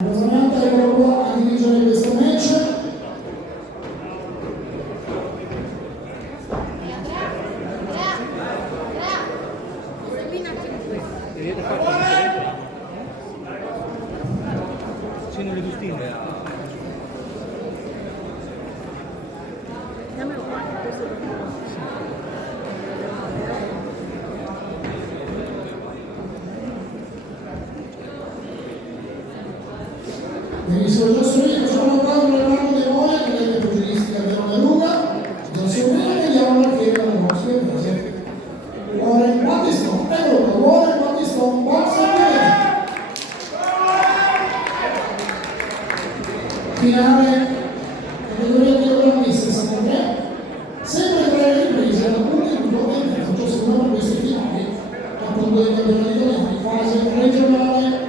Rosamente eccolo qua a dirigere questo match. Sono le bustine. Dammelo qua, questo è Benissimo, giusto lì, facciamo un applauso alle mani di voi, che è pugilistica per una lunga. Giusto bene, vediamo la fiera delle nostre imprese. Warren Battistone, eccolo qua, Warren Battistone, box finale, categoria chilogrammi 63, sempre tra le riprese da un minuto e mezzo, cioè secondo me questi finali, appunto dei campionati italiani, fase regionale.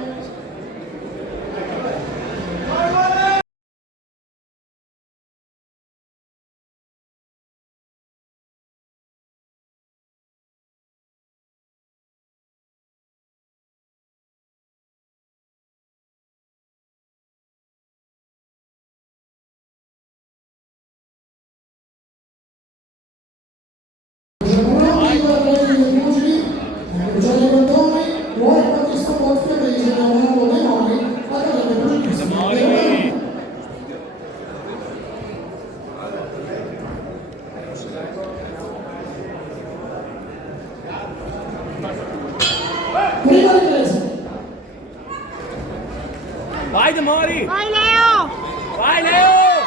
Prima ripresa. Vai De Mori! Vai Leo! Vai Leo!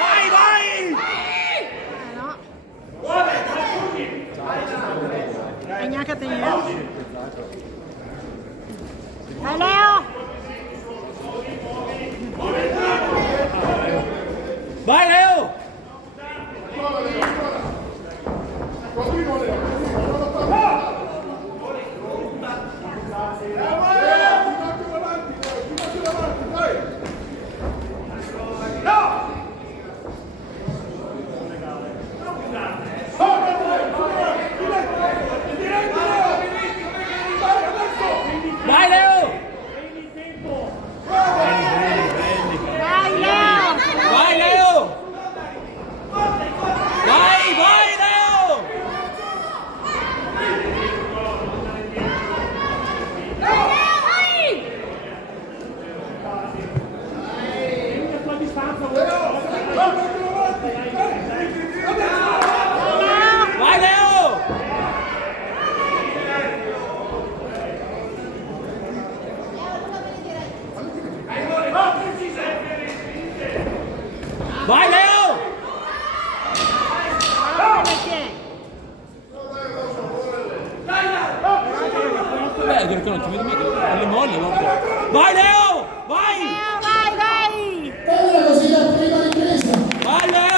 Vai, vai! No. E neanche te. Vai Leo! Vai Leo! Vai Leo! Vai Leo! Vai Leo! Vai, vai Leo! Vai Leo! Vai Leo! Beh, direi che non ti vedi mai alle mogli, vai Leo! Vai! Leo, vai, vai! Allora così la prima ripresa. Vai Leo!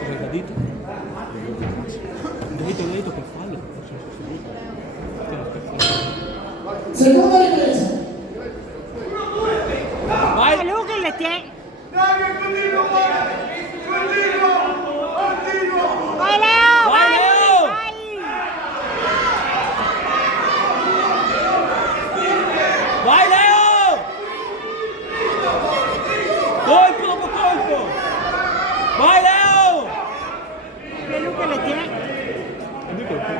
Cos'è da dito? Dito per fallo. Seconda ripresa. Vai! È lui che le tiene. Vai Leo! Vai, Vai! Leo! Vai! Vai Leo! Colpo dopo colpo! Vai Leo! È lui che le tiene. E due colpi.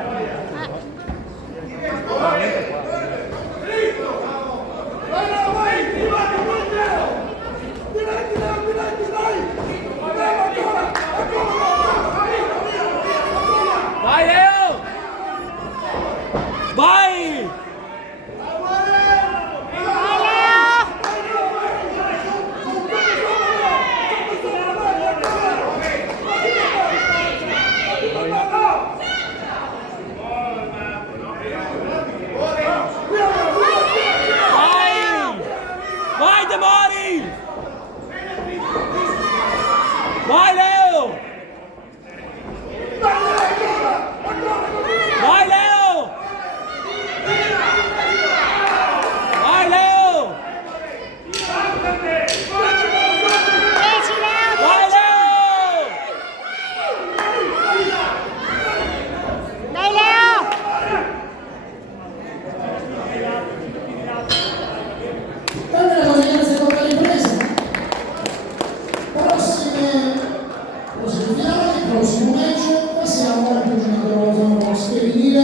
prossimo match passiamo al pugilato rosa box femminile,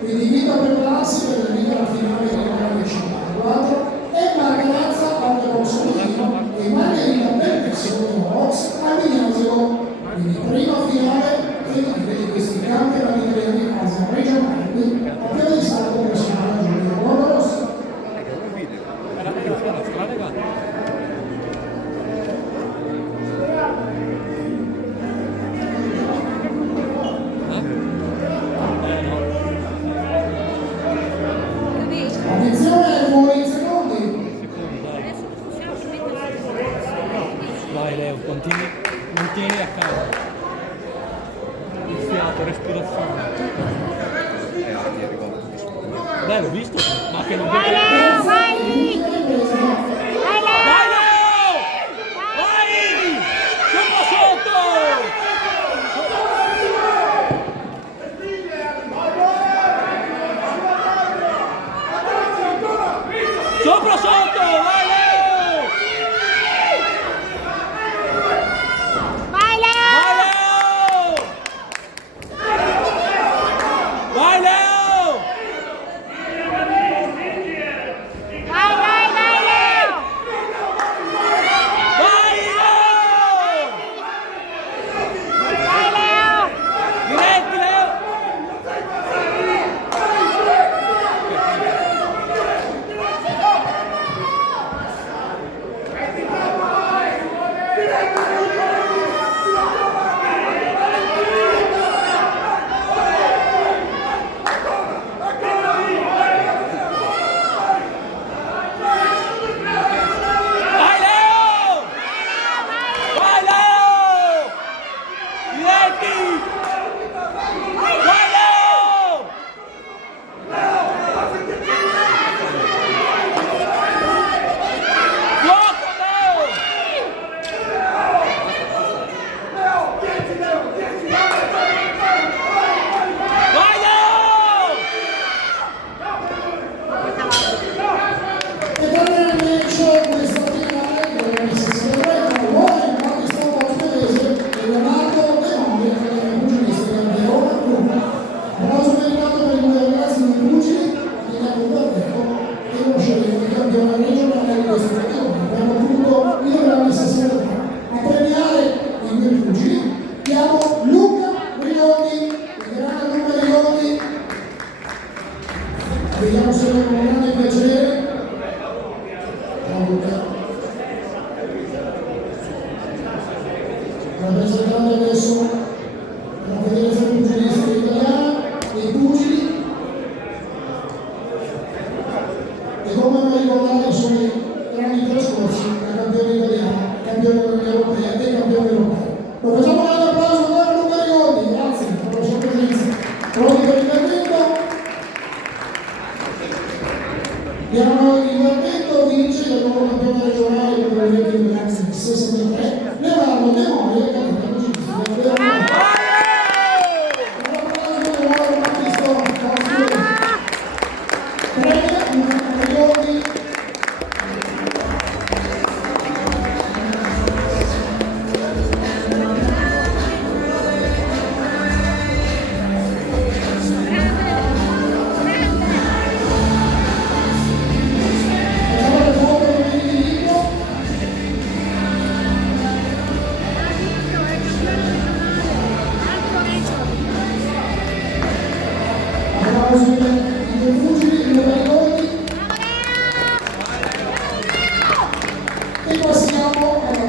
quindi invito a prepararsi per la finale del canale 54 e Margherezza al box femminile e Margherita Perfezione box a Mignasio, quindi prima finale femminile di questi campionati italiani di casa regionali, quindi abbiamo di salto personale Giulio Borgoros. Attenzione, fuori secondi. Vai Leo, continui a caso. Il fiato, respirazione. Dai, l'ho visto, ma che non Vai vede. Leo, vai! Vai Vai Leo! Leo! Vai! Sopra sotto! Sopra sotto! Vai Leo! Vai Leo! Vai Leo! Vai Leo! Vai, vai, vai Leo! Vai Leo! Vai Leo! Diretti Leo! Vai Leo! Vai Leo! Diretti! Vai Leo! Blocco Leo! Vai Leo! E termina il match questa finale con la messa segreta Warren Battistomo ospedese e Leonardo De Mori, accademia pugilistica di Verona Gruppo. Applauso meritato per i due ragazzi di pugili che ne hanno davvero e conosceremo il campione regionale di questo campionato. Abbiamo appunto io e la messa segreta. A premiare i due pugili chiamo Luca Rigondi, il grande Luca Rigondi. Vediamo se con un grande piacere. Ciao Luca. Rappresentando adesso la Federazione Pugilistica Italiana, dei pugili. E come non ricordare sono i grandi trascorsi da campione italiano, campione dell'Unione Europea e campione europeo. Lo facciamo un grande applauso a Luca Rigondi, grazie per la sua presenza. Pronti per l'intervento? Abbiamo il verdetto vince del nuovo campione regionale per il 2063, Leonardo De Mori, accademia pugilistica di Verona. Un applauso di Warren Battistomo ospedese. Premia Luca Rigondi. Facciamo le foto del libro. Applausi per i due pugili, Luca Rigondi. E passiamo alla